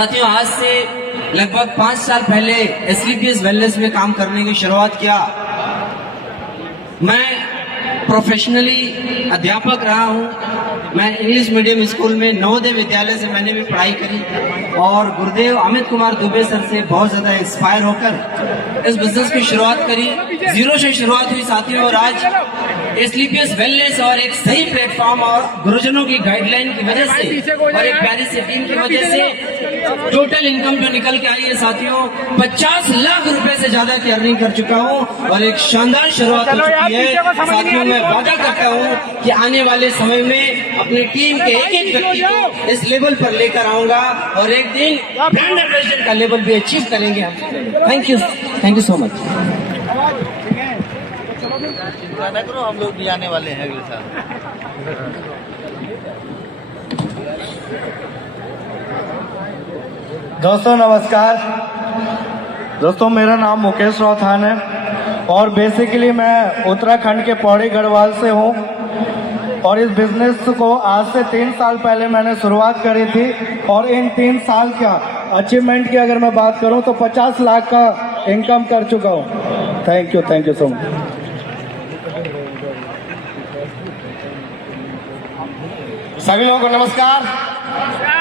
साथियों, आज से लगभग 5 साल पहले एसलीपीएस वेलनेस में काम करने की शुरुआत किया। मैं प्रोफेशनली अध्यापक रहा हूं। मैं इंग्लिश मीडियम स्कूल में नवोदय विद्यालय से मैंने भी पढ़ाई करी और गुरुदेव अमित कुमार दुबे सर से बहुत ज्यादा इंस्पायर होकर इस बिजनेस की शुरुआत करी। जीरो से शुरुआत हुई साथियों, और आज एसलीपीएस वेलनेस और एक सही प्लेटफॉर्म और गुरुजनों की गाइडलाइन की वजह से और एक प्यारी सी टीम की वजह से टोटल इनकम जो निकल के आई है साथियों, 50 लाख रुपए से ज्यादा की अर्निंग कर चुका हूं और एक शानदार शुरुआत हो चुकी है साथियों। मैं वादा करता हूं कि आने वाले समय में अपनी टीम के एक एक व्यक्ति को इस लेवल पर लेकर आऊंगा और एक दिन ब्रांड एम्बेसडर का लेवल भी अचीव करेंगे हम। Thank you so much. ना करो, हम लोग भी आने वाले हैं अगले साल। दोस्तों नमस्कार। दोस्तों मेरा नाम मुकेश रौथान है और बेसिकली मैं उत्तराखंड के पौड़ी गढ़वाल से हूँ और इस बिजनेस को आज से 3 साल पहले मैंने शुरुआत करी थी और इन 3 साल का अचीवमेंट की अगर मैं बात करूँ तो 50 लाख का इनकम कर चुका हूँ। Thank you so much. सभी लोगों को नमस्कार।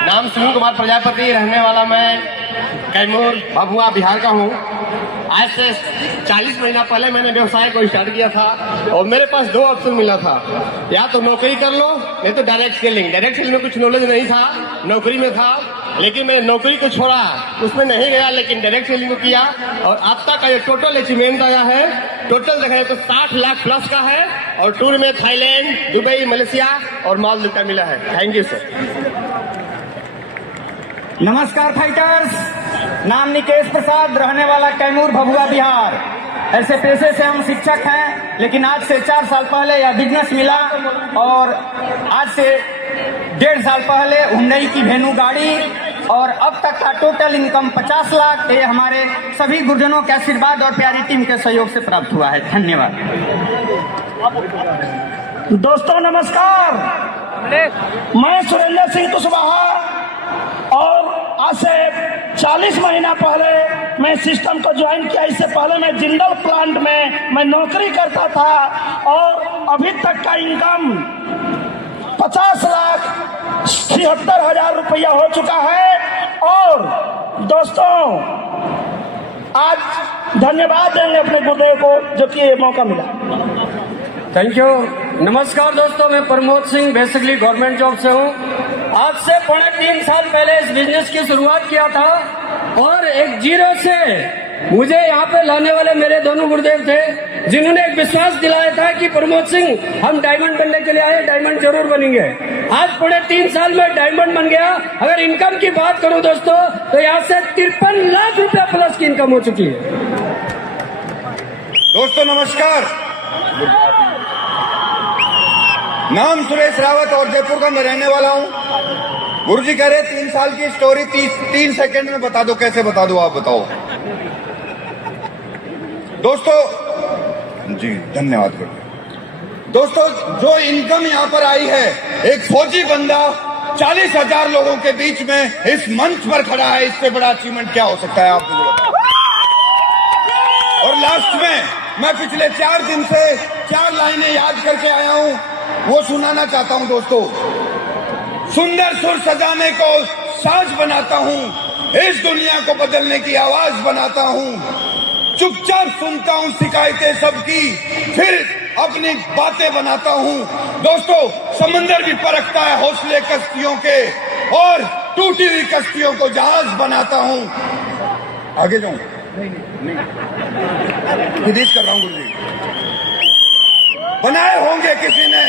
नाम सुनील कुमार प्रजापति, रहने वाला मैं कैमूर भभुआ बिहार का हूँ। आज से 40 महीना पहले मैंने व्यवसाय को स्टार्ट किया था और मेरे पास 2 ऑप्शन मिला था, या तो नौकरी कर लो नहीं तो डायरेक्ट सेलिंग। डायरेक्ट सेलिंग में कुछ नॉलेज नहीं था, नौकरी में था, लेकिन मैं नौकरी को छोड़ा, उसमें नहीं गया, लेकिन डायरेक्ट सेलिंग को किया और अब तक का ये टोटल अचीवमेंट आया है। टोटल देखा जाए तो 60 लाख प्लस का है और टूर में थाईलैंड, दुबई, मलेशिया और मालदीव का मिला है। Thank you sir. नमस्कार फाइटर्स, नाम निकेश प्रसाद, रहने वाला कैमूर भभुआ बिहार। ऐसे पेशे से हम शिक्षक हैं, लेकिन आज से 4 साल पहले यह बिजनेस मिला और आज से 1.5 साल पहले हुंडई की वेन्यू गाड़ी और अब तक का टोटल इनकम 50 लाख। ये हमारे सभी गुरुजनों के आशीर्वाद और प्यारी टीम के सहयोग से प्राप्त हुआ है। धन्यवाद। दोस्तों नमस्कार, मैं सुरेंद्र सिंह कुशवाहा और आज से 40 महीना पहले मैं सिस्टम को ज्वाइन किया। इससे पहले मैं जिंदल प्लांट में मैं नौकरी करता था और अभी तक का इनकम 50 लाख 76,000 रुपया हो चुका है। और दोस्तों आज धन्यवाद देंगे अपने गुरुदेव को जो कि ये मौका मिला। Thank you. नमस्कार दोस्तों, मैं Pramod Singh, basically government job से हूँ। आज से 3.5 साल पहले इस बिजनेस की शुरुआत किया था और एक जीरो से मुझे यहाँ पे लाने वाले मेरे दोनों गुरुदेव थे, जिन्होंने एक विश्वास दिलाया था कि प्रमोद सिंह हम डायमंड बनने के लिए आए, डायमंड जरूर बनेंगे। आज 3.5 साल में डायमंड बन गया। अगर इनकम की बात करूं दोस्तों तो यहाँ से 53 लाख रुपया प्लस की इनकम हो चुकी है। दोस्तों नमस्कार, नाम सुरेश रावत और जयपुर का मैं रहने वाला हूँ। गुरुजी कह रहे 3 साल की स्टोरी 3 सेकंड में बता दो। कैसे बता दो, आप बताओ। दोस्तों जी धन्यवाद गुरुजी। दोस्तों जो इनकम यहाँ पर आई है, एक फौजी बंदा 40,000 लोगों के बीच में इस मंच पर खड़ा है, इससे बड़ा अचीवमेंट क्या हो सकता है, आप मुझे बताओ। और लास्ट में मैं पिछले 4 दिन से 4 लाइनें याद करके आया हूँ, वो सुनाना चाहता हूं। दोस्तों, सुंदर सुर सजाने को साज बनाता हूं, इस दुनिया को बदलने की आवाज बनाता हूं, चुपचाप सुनता हूं शिकायतें सबकी, फिर अपनी बातें बनाता हूं। दोस्तों, समंदर भी परखता है हौसले कश्तियों के और टूटी हुई कश्तियों को जहाज बनाता हूं। आगे जाऊं? विदेश कर रहा हूं गुरुजी। बनाए होंगे किसी ने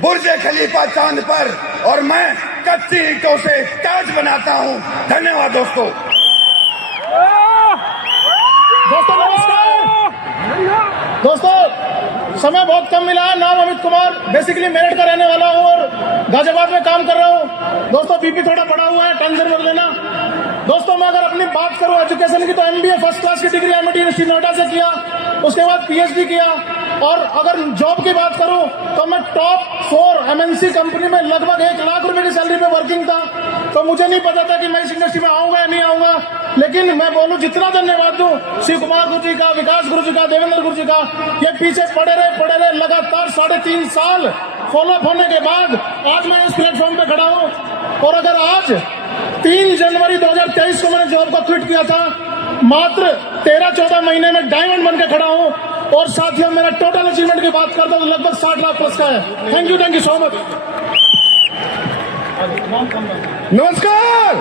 बुर्ज खलीफा चांद पर और मैं कच्ची ईंटों से ताज बनाता हूं। धन्यवाद दोस्तों। दोस्तों नमस्कार। दोस्तों समय बहुत कम मिला है। नाम अमित कुमार, बेसिकली मेरठ का रहने वाला हूँ और गाजियाबाद में काम कर रहा हूँ। दोस्तों बीपी थोड़ा बढ़ा हुआ है, टेंशन मत लेना। दोस्तों मैं अगर अपनी बात करूँ एजुकेशन की तो MBA फर्स्ट क्लास की डिग्री MIT यूनिवर्सिटी नोएडा से किया, उसके बाद PhD किया। और अगर जॉब की बात करूं तो मैं टॉप 4 MNC कंपनी में लगभग 1 लाख रुपए की सैलरी पे वर्किंग था। तो मुझे नहीं पता था कि मैं इस इंडस्ट्री में आऊंगा या नहीं आऊंगा। लेकिन मैं बोलूं जितना धन्यवाद दूं शिव कुमार गुरु जी का, विकास गुरु जी का, देवेंद्र गुरु जी का, ये पीछे पड़े रहे लगातार 3.5 साल फॉलोअप होने के बाद आज मैं इस प्लेटफॉर्म पे खड़ा हूं। और अगर आज 3 जनवरी 2023 को मैंने जॉब को क्विट किया था, मात्र 13-14 महीने में डायमंड बन के खड़ा हूं। और साथियों, मेरा टोटल अचीवमेंट की बात करता हूं तो लगभग 60 लाख प्लस का है। Thank you so much. नमस्कार,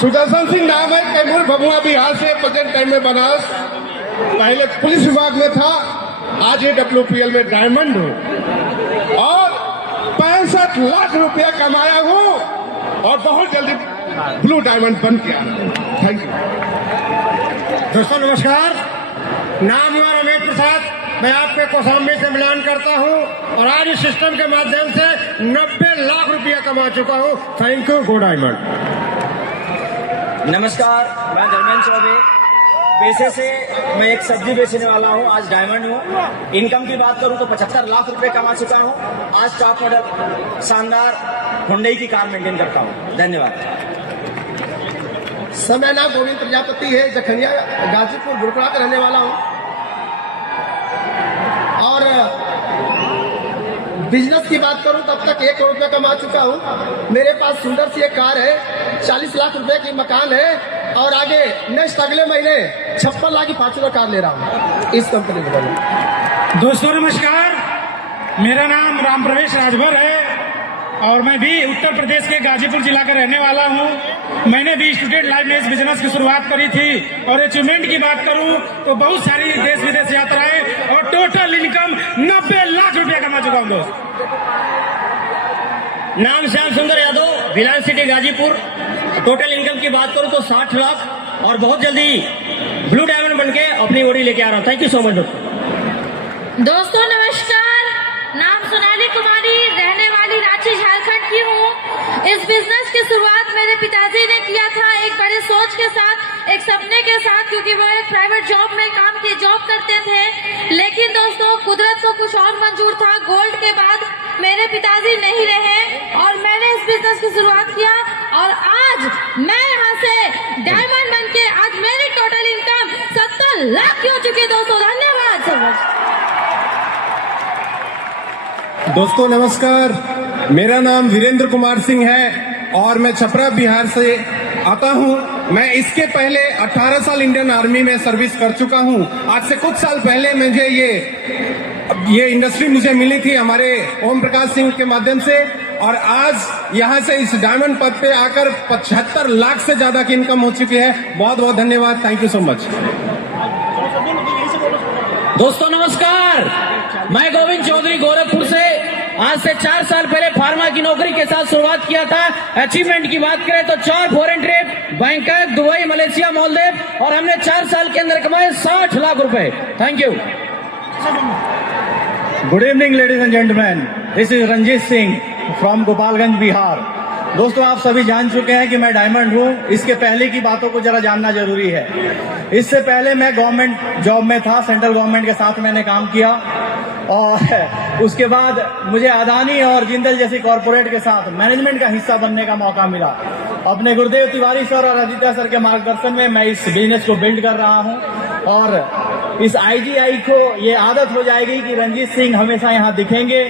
सुदर्शन सिंह नाम है, कैमूर भभुआ बिहार से, प्रेजेंट टाइम में बनारस। पहले पुलिस विभाग में था, आज ये WPL में डायमंड हूँ और 65 लाख रुपया कमाया हूँ और बहुत जल्दी ब्लू डायमंड बन गया। Thank you. दोस्तों नमस्कार, नाम हुआ रमेश प्रसाद, मैं आपके कौशाम्बी से मिलान करता हूं और आज इस सिस्टम के माध्यम से 90 लाख रुपया कमा चुका हूं। Thank you go diamond. नमस्कार, मैं धर्मेंद्र चौबे, पैसे से मैं एक सब्जी बेचने वाला हूं, आज डायमंड हूं। इनकम की बात करूं तो 75 लाख रुपए कमा चुका हूं। आज टॉप मॉडल शानदार हुंडई की कार मेंटेन करता हूं। धन्यवाद। समय नाम गोविंद प्रजापति है, जखनिया गाजीपुर गुरुकुला का रहने वाला हूँ और बिजनेस की बात करूं तब तक 1 करोड़ रुपया कमा चुका हूं। मेरे पास सुंदर सी एक कार है, 40 लाख रुपए की मकान है और आगे नेक्स्ट अगले महीने 56 लाख की फॉर्च्यूनर कार ले रहा हूं इस कंपनी को। दोस्तों नमस्कार, मेरा नाम राम प्रवेश राजभर है और मैं भी उत्तर प्रदेश के गाजीपुर जिला का रहने वाला हूं। मैंने भी स्टूडेंट लाइफ में इस बिजनेस की शुरुआत करी थी और अचीवमेंट की बात करूं तो बहुत सारी देश विदेश यात्राएं और टोटल इनकम 90 लाख रुपया कमा चुका हूं। दोस्त नाम Shyam Sundar Yadav, Bhilan city Ghazipur. Total income की बात करूं तो 60 लाख और बहुत जल्दी ब्लू डायमंड बन के अपनी ओरी लेके आ रहा हूं। Thank you so much. दोस्तों नमस्कार, नाम सोनाली कुमारी, रहने वाली रांची झारखंड की हूँ। इस बिजनेस की शुरुआत मेरे पिताजी ने किया था एक बड़े सोच के साथ, एक सपने के साथ, क्योंकि वो एक प्राइवेट जॉब में जॉब करते थे। लेकिन दोस्तों कुदरत को कुछ और मंजूर था। गोल्ड के बाद मेरे पिताजी नहीं रहे और मैंने इस बिजनेस की शुरुआत किया और आज मैं यहाँ से डायमंड बन के आज मेरी टोटल इनकम 70 लाख की हो चुकी है। दोस्तों धन्यवाद सो मच। दोस्तों नमस्कार, मेरा नाम वीरेंद्र कुमार सिंह है और मैं छपरा बिहार से आता हूं। मैं इसके पहले 18 साल इंडियन आर्मी में सर्विस कर चुका हूं। आज से कुछ साल पहले मुझे ये इंडस्ट्री मुझे मिली थी हमारे ओम प्रकाश सिंह के माध्यम से और आज यहां से इस डायमंड पद पे आकर 75 लाख से ज्यादा की इनकम हो चुकी है। बहुत बहुत धन्यवाद। Thank you so much. दोस्तों नमस्कार, मैं गोविंद चौधरी गोरखपुर से आज से 4 साल पहले फार्मा की नौकरी के साथ शुरुआत किया था। अचीवमेंट की बात करें तो 4 foreign trip, Bangkok, Dubai, Malaysia, Maldives और हमने 4 साल के अंदर कमाए 60 लाख रुपए। Thank you. Good evening ladies and gentleman, this is Ranjit Singh from Gopalganj Bihar. दोस्तों आप सभी जान चुके हैं कि मैं डायमंड हूँ। इसके पहले की बातों को जरा जानना जरूरी है। इससे पहले मैं गवर्नमेंट जॉब में था, सेंट्रल गवर्नमेंट के साथ मैंने काम किया और उसके बाद मुझे अदानी और जिंदल जैसी कॉरपोरेट के साथ मैनेजमेंट का हिस्सा बनने का मौका मिला। अपने गुरुदेव तिवारी सर और आदित्य सर के मार्गदर्शन में मैं इस बिजनेस को बिल्ड कर रहा हूँ और इस IGI को ये आदत हो जाएगी कि रंजीत सिंह हमेशा यहाँ दिखेंगे।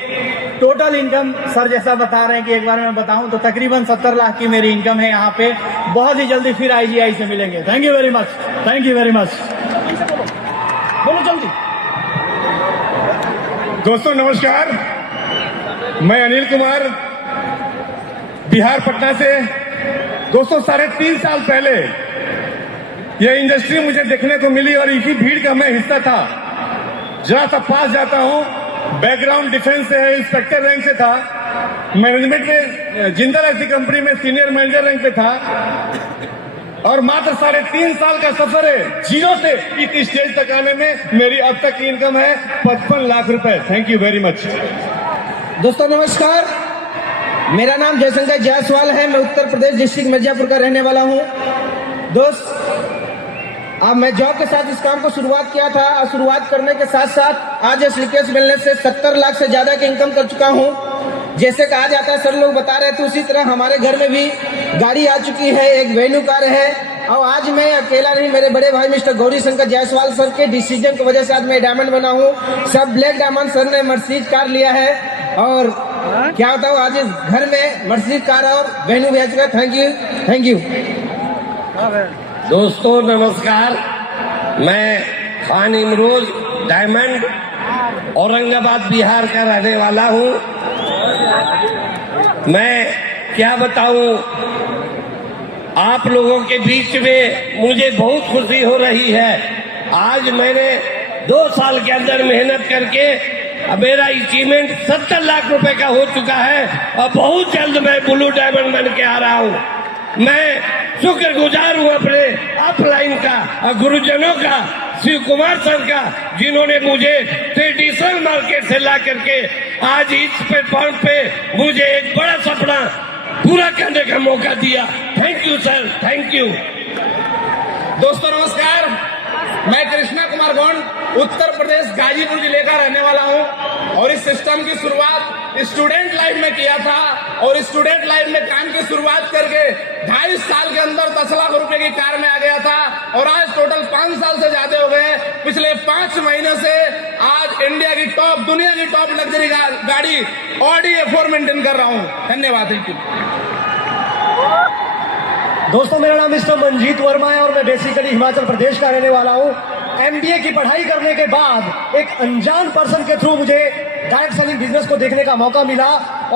टोटल इनकम सर जैसा बता रहे हैं कि एक बार मैं बताऊं तो तकरीबन 70 लाख की मेरी इनकम है यहाँ पे। बहुत ही जल्दी फिर IGI से मिलेंगे। Thank you very much. Thank you very much. बोलो जल्दी। दोस्तों नमस्कार, मैं अनिल कुमार बिहार पटना से। दोस्तों 3.5 साल पहले यह इंडस्ट्री मुझे देखने को मिली और इसी भीड़ का मैं हिस्सा था। जरा सा पास जाता हूं, बैकग्राउंड डिफेंस से है, इंस्पेक्टर रैंक से था, मैनेजमेंट में जिंदल ऐसी कंपनी में सीनियर मैनेजर रैंक पे था और मात्र 3.5 साल का सफर है। 0 से इस स्टेज तक आने में मेरी अब तक की इनकम है 55 लाख रुपए। Thank you very much. दोस्तों नमस्कार, मेरा नाम जयशंकर जायसवाल है। मैं उत्तर प्रदेश डिस्ट्रिक्ट मिर्जापुर का रहने वाला हूँ। दोस्त अब मैं जॉब के साथ इस काम को शुरुआत किया था और शुरुआत करने के साथ साथ आज इस रिक्वेस्ट मिलने से 70 लाख से ज्यादा की इनकम कर चुका हूँ। जैसे कहा जाता है, सर लोग बता रहे थे, उसी तरह हमारे घर में भी गाड़ी आ चुकी है, एक वेन्यू कार है। और आज मैं अकेला नहीं, मेरे बड़े भाई मिस्टर गौरी शंकर जायसवाल सर के डिसीजन की वजह से आज मैं डायमंड बना हूँ। सब ब्लैक डायमंड सर ने मर्सिडीज कार लिया है और क्या बताऊँ, आज इस घर में मर्सिडीज कार और वेन्यू भी आ चुका है। Thank you. दोस्तों नमस्कार, मैं खान इमरोज डायमंड औरंगाबाद बिहार का रहने वाला हूँ। मैं क्या बताऊं, आप लोगों के बीच में मुझे बहुत खुशी हो रही है। आज मैंने 2 साल के अंदर मेहनत करके मेरा अचीवमेंट 70 लाख रुपए का हो चुका है और बहुत जल्द मैं ब्लू डायमंड बन के आ रहा हूँ। मैं शुक्रगुजार हूँ अपने अपलाइन का और गुरुजनों का, शिव कुमार सर का, जिन्होंने मुझे ट्रेडिशनल मार्केट से ला करके आज इस प्लेटफॉर्म पे मुझे एक बड़ा सपना पूरा करने का मौका दिया। Thank you sir, thank you. दोस्तों नमस्कार, मैं कृष्णा कुमार गौंड उत्तर प्रदेश गाजीपुर जिले का रहने वाला हूं और इस सिस्टम की शुरुआत स्टूडेंट लाइफ में किया था और स्टूडेंट लाइफ में काम की शुरुआत करके 2.5 साल के अंदर 10 लाख रुपए की कार में आ गया था और आज टोटल 5 साल से ज्यादा हो गए। पिछले 5 महीने से आज इंडिया की टॉप, दुनिया की टॉप लग्जरी गाड़ी ऑडी A4 मेंटेन कर रहा हूँ। धन्यवाद। Thank you. दोस्तों मेरा नाम मिस्टर मंजीत वर्मा है और मैं बेसिकली हिमाचल प्रदेश का रहने वाला हूँ। MBA की पढ़ाई करने के बाद एक अनजान पर्सन के थ्रू मुझे डायरेक्ट सेलिंग बिजनेस को देखने का मौका मिला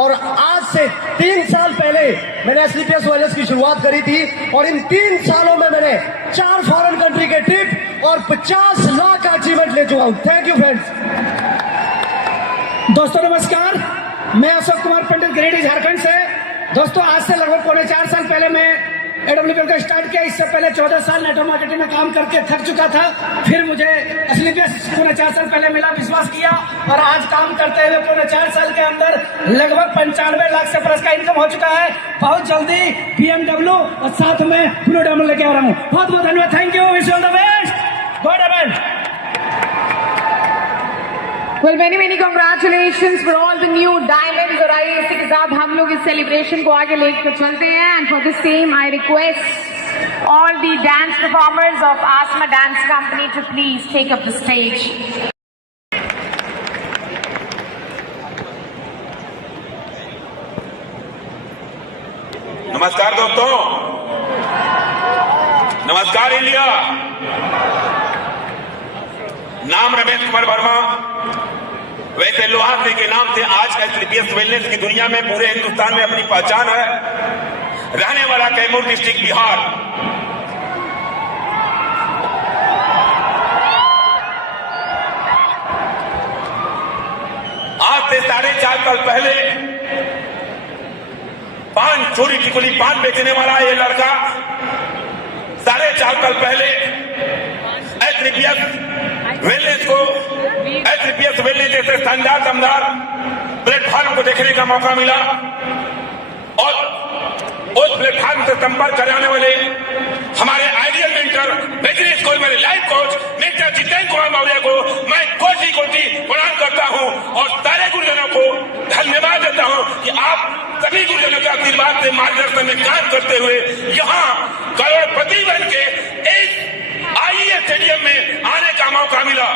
और आज से 3 साल पहले मैंने SLPS वेलनेस की शुरुआत करी थी और इन 3 सालों में मैंने 4 फॉरेन कंट्री के ट्रिप और 50 लाख का अचीवमेंट ले चुका हूँ। Thank you friends. दोस्तों नमस्कार, मैं अशोक कुमार पंडित गिरिडीह झारखंड से। दोस्तों आज से लगभग 4.25 साल पहले मैं AWPL का स्टार्ट किया। इससे पहले 14 साल नेटवर्क मार्केटिंग में काम करके थक चुका था। फिर मुझे SLPS 4.5 साल पहले मिला, विश्वास किया और आज काम करते हुए 4.5 साल के अंदर लगभग 95 लाख से प्लस का इनकम हो चुका है। बहुत जल्दी BMW और साथ में ब्लू डायमंड लेके आ रहा हूँ। बहुत बहुत धन्यवाद। Thank you. Wish you all the best. God diamond. Well, many congratulations for all the new diamonds। और आइए इसी के साथ हम लोग इस सेलिब्रेशन को आगे लेकर चलते हैं। And for the same, I request all the dance performers of Asma Dance Company to please take up the stage। नमस्कार दोस्तों, नमस्कार इंडिया। नाम रमेश कुमार वर्मा। वैसे लोहार के नाम से आज SLPS वेलनेस की दुनिया में पूरे हिंदुस्तान में अपनी पहचान है। रहने वाला कैमूर डिस्ट्रिक्ट बिहार। आज से 4.5 साल पहले पान चोरी टिकुली पान बेचने वाला ये लड़का 4.5 साल पहले SLPS वेलनेस को, SLPS वेलनेस जैसे शानदार दमदार प्लेटफॉर्म को देखने का मौका मिला और उस प्लेटफॉर्म से संपर्क कराने वाले हमारे आइडियल मेंटर, बिजनेस स्कूल मेरे life coach mister Jitendra Kumar Maurya को मैं कोटि कोटि प्रणाम करता हूं और सारे गुरुजनों को धन्यवाद देता हूं कि आप सभी गुरुजनों के आशीर्वाद से मार्गदर्शन में काम करते हुए यहाँ करोड़पति बन के एक आईए स्टेडियम में आने का मौका मिला।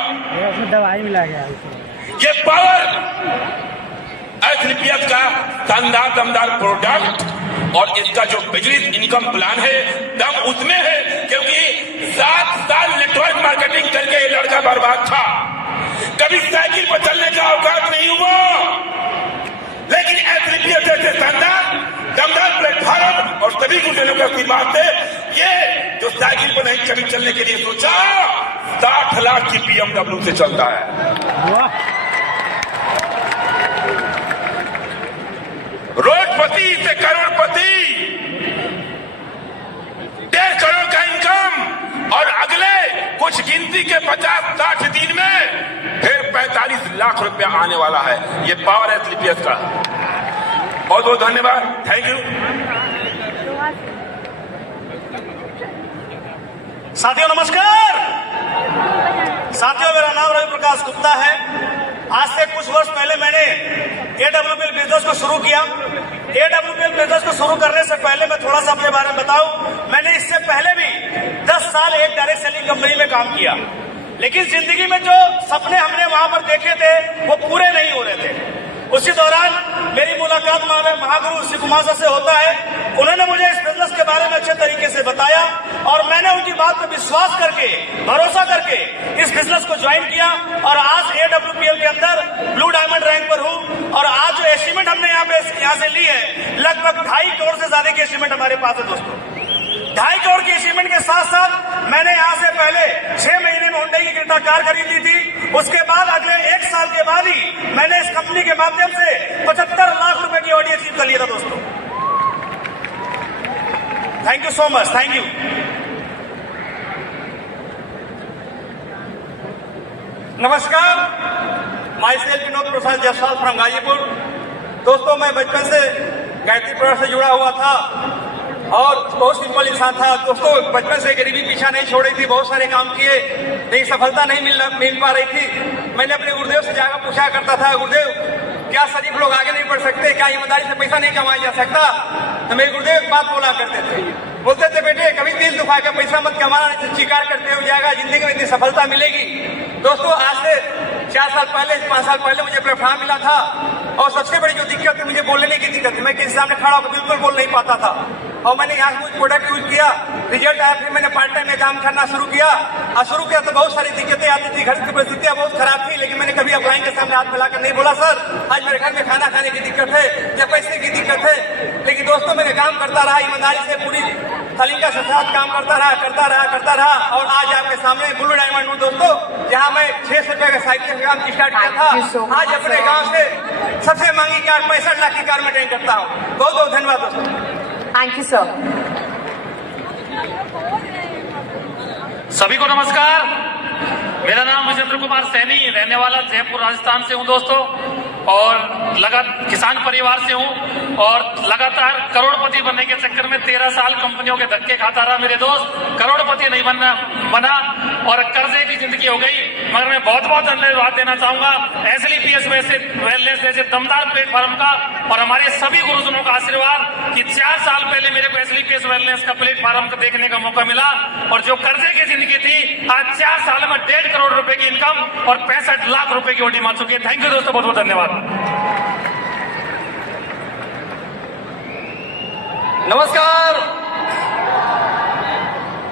दवाई मिला गया। ये पावर SLPS का शानदार दमदार प्रोडक्ट और इसका जो बिजनेस इनकम प्लान है दम उसमें है क्योंकि 7 साल नेटवर्क मार्केटिंग करके ये लड़का बर्बाद था। कभी साइकिल पर चलने का औकात नहीं हुआ, लेकिन SLPS जैसे शानदार दमदार प्लेटफॉर्म और सभी गुरुजनों के आशीर्वाद से ये जो साइकिल पर नहीं कभी चलने के लिए सोचा 60 लाख की BMW से चलता है। रोडपति से करोड़पति, 1.5 करोड़ का इनकम और अगले कुछ गिनती के 50-60 दिन में फिर 45 लाख रुपया आने वाला है। ये पावर SLPS का। बहुत बहुत धन्यवाद। Thank you. साथियों नमस्कार। साथियों मेरा नाम रवि प्रकाश गुप्ता है। आज से कुछ वर्ष पहले मैंने AWPL बिजनेस को शुरू किया। AWPL बिजनेस को शुरू करने से पहले मैं थोड़ा सा अपने बारे में बताऊं, मैंने इससे पहले भी 10 साल एक डायरेक्ट सेलिंग कंपनी में काम किया, लेकिन जिंदगी में जो सपने हमने वहां पर देखे थे वो पूरे नहीं हो रहे थे। उसी दौरान मेरी मुलाकात महागुरु शिव कुमार से होता है। उन्होंने मुझे इस बिजनेस के बारे में अच्छे तरीके से बताया और मैंने उनकी बात पर विश्वास करके, भरोसा करके इस बिजनेस को ज्वाइन किया और आज AWPL के अंदर ब्लू डायमंड रैंक पर हूं। और आज जो एस्टीमेट हमने यहाँ से ली है, लगभग 2.5 करोड़ से ज्यादा की एस्टीमेट हमारे पास है दोस्तों। 2.5 करोड़ की एस्टीमेट के साथ साथ मैंने यहाँ से पहले 6 महीने में हुंडई की क्रेटा कार खरीदी थी। उसके बाद अगले 1 साल के बाद ही मैंने इस कंपनी के माध्यम से 75 लाख रुपए की ऑडी अचीव कर लिया था दोस्तों। Thank you so much, thank you. नमस्कार, myself Vinod Prasad Jaiswal from Ghazipur. दोस्तों, मैं बचपन से गायत्री परिवार से जुड़ा हुआ था और बहुत सिंपल इंसान था दोस्तों। बचपन से गरीबी पीछा नहीं छोड़ी थी, बहुत सारे काम किए लेकिन सफलता नहीं मिल पा रही थी। मैंने अपने गुरुदेव से जाकर पूछा करता था, गुरुदेव क्या शरीफ लोग आगे नहीं बढ़ सकते, क्या ईमानदारी से पैसा नहीं कमाया जा सकता? तो मेरे गुरुदेव एक बात बोला करते थे, बोलते थे बेटे कभी दिल दुखा के पैसा मत कमाना, नहीं तो स्वीकार करते हो जाएगा, जिंदगी में इतनी सफलता मिलेगी। दोस्तों, आज से 4 साल पहले 5 साल पहले मुझे प्लेटफॉर्म मिला था और सबसे बड़ी जो दिक्कत थी, मुझे बोलने की दिक्कत थी। मैं किसी सामने खड़ा होकर बिल्कुल बोल नहीं पाता था और मैंने यहाँ कुछ प्रोडक्ट यूज किया, रिजल्ट आया, फिर मैंने पार्ट टाइम में काम करना शुरू किया तो बहुत सारी दिक्कतें आती थी, घर की परिस्थितियां बहुत खराब थी, लेकिन मैंने कभी अपलाइन के सामने हाथ मिलाकर नहीं बोला सर आज मेरे घर में खाना खाने की दिक्कत है या पैसे की दिक्कत है। लेकिन दोस्तों, मैंने काम करता रहा, ईमानदारी से पूरी तरीका से साथ काम करता रहा और आज आपके सामने ब्लू डायमंड हूँ दोस्तों, जहाँ मैं 600 रुपए का साइकिल का काम स्टार्ट किया था, आज अपने गाँव से सबसे महंगी कार 65 लाख की कार में ट्रेन करता हूँ। बहुत बहुत धन्यवाद दोस्तों। Thank you sir. सभी को नमस्कार, मेरा नाम विजेंद्र कुमार सैनी, रहने वाला जयपुर राजस्थान से हूं दोस्तों और किसान परिवार से हूं और लगातार करोड़पति बनने के चक्कर में 13 साल कंपनियों के धक्के खाता रहा मेरे दोस्त, करोड़पति नहीं बना और कर्जे की जिंदगी हो गई। मगर मैं बहुत बहुत धन्यवाद देना चाहूंगा SLPS वेलनेस जैसे दमदार प्लेटफॉर्म का और हमारे सभी गुरुजनों का आशीर्वाद कि 4 साल पहले मेरे को SLPS वेलनेस का प्लेटफॉर्म को देखने का मौका मिला और जो कर्जे की जिंदगी थी, आज 4 साल में 1.5 करोड़ रुपए की इनकम और 65 लाख रुपए की ओडी मान चुकी है। थैंक यू दोस्तों, बहुत बहुत धन्यवाद। नमस्कार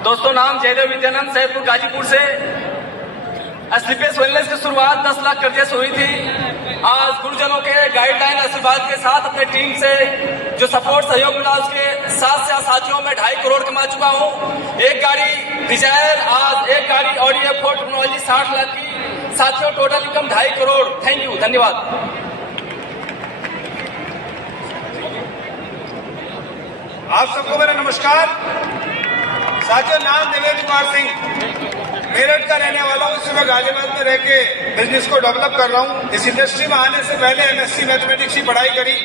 दोस्तों, नाम जयदेव विद्यानंद, सैदपुर गाजीपुर से। SLPS वेलनेस की शुरुआत 10 लाख कर्जे से हुई थी। आज गुरुजनों के गाइडलाइन आशीर्वाद के साथ अपने टीम से जो सपोर्ट सहयोग मिला, उसके साथ साथियों में 2.5 करोड़ कमा चुका हूँ। एक गाड़ी डिजायर, आज एक गाड़ी ऑडी A4 टेक्नोलॉजी 60 लाख की। साथियों, total income 2.5 crore. Thank you, धन्यवाद। आप सबको मेरा नमस्कार। साथियों, नाम देवेंद्र कुमार सिंह, मेरठ का रहने वाला हूँ। इस समय गाजियाबाद में रह के बिजनेस को डेवलप कर रहा हूँ। इस इंडस्ट्री में आने से पहले MSc मैथमेटिक्स की पढ़ाई करी,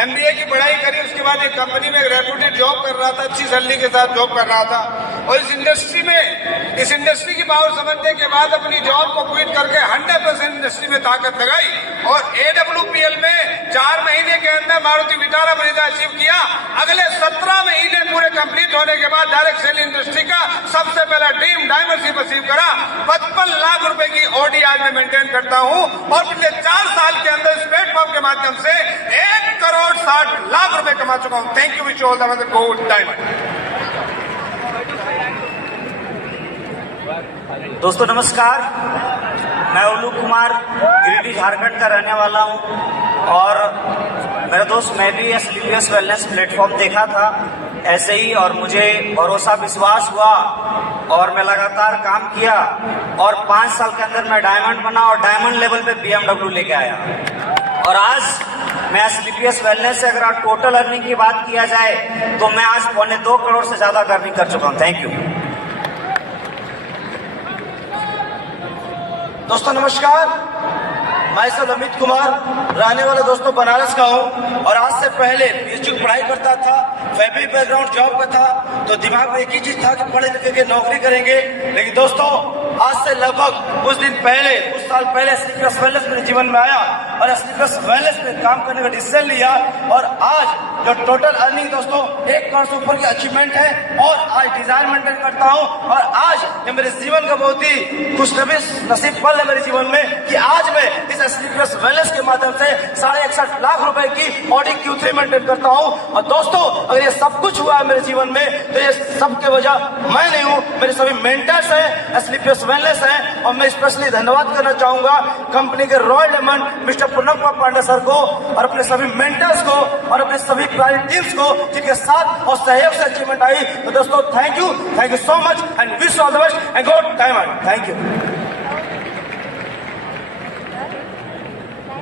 MBA की पढ़ाई करी, उसके बाद एक कंपनी में रेपुटेड जॉब कर रहा था, अच्छी सैलरी के साथ जॉब कर रहा था और इस इंडस्ट्री की पावर समझने के बाद अपनी जॉब को क्विट करके 100% इंडस्ट्री में ताकत लगाई और AWPL में 4 महीने के अंदर मारुति विटारा मरीदा अचीव किया। अगले 17 महीने पूरे कंप्लीट होने के बाद डायरेक्ट सेल इंडस्ट्री का सबसे पहला ड्रीम डायमंडशिप अचीव करा। 55 लाख रुपए की ऑडी आज मैं मेंटेन करता हूँ और पिछले 4 साल के अंदर इस प्लेटफॉर्म के माध्यम से 1 करोड़ 60 लाख रुपए कमा चुका हूँ। Thank you, which all the gold diamond. दोस्तों नमस्कार, मैं उल्लू कुमार गिरिडीह झारखंड का रहने वाला हूं और मेरा दोस्त, मैं भी SLPS वेलनेस प्लेटफॉर्म देखा था ऐसे ही और मुझे भरोसा विश्वास हुआ और मैं लगातार काम किया और 5 साल के अंदर मैं डायमंड बना और डायमंड लेवल पे BMW लेके आया। और आज मैं SLPS वेलनेस से अगर आप टोटल अर्निंग की बात किया जाए तो मैं आज 2.25 करोड़ से ज्यादा अर्निंग कर चुका हूँ। थैंक यू दोस्तों नमस्कार, मैं सर अमित कुमार, रहने वाला दोस्तों बनारस का हूँ और आज से पहले PhD की पढ़ाई करता था, फैमिली बैकग्राउंड जॉब का था, तो दिमाग में एक ही चीज था कि पढ़े लिखे के नौकरी करेंगे। लेकिन दोस्तों आज से लगभग कुछ दिन पहले, कुछ साल पहले स्लीपर्स वेलनेस मेरे जीवन में आया और स्लीपर्स वेलनेस में काम करने का डिसीजन लिया और आज जो टोटल अर्निंग दोस्तों 1 करोड़ से ऊपर की अचीवमेंट है और आज डिजाइन मेंटेन करता हूं और आज ये मेरे जीवन का बहुत ही खुशनसीब पल है मेरे जीवन में कि आज मैं इस स्लीपर्स वेलनेस के माध्यम से 61.5 लाख रुपए की ऑडी Q3 मेंटेन करता हूं। और दोस्तों अगर ये सब कुछ हुआ है मेरे जीवन में तो ये सब के वजह मैं नहीं हूं, मेरे सभी मेंटर्स हैं, स्लीपर्स वेलनेस हैं और मैं स्पेशली धन्यवाद करना चाहूंगा कंपनी के royal diamond mister Poonam Kumar Pandey sir को और अपने सभी मेंटर्स को और अपने सभी क्लाइंट टीम्स को जिनके साथ और सहयोग से अचीवमेंट आई। तो दोस्तों thank you so much and wish all the best and good time. Thank you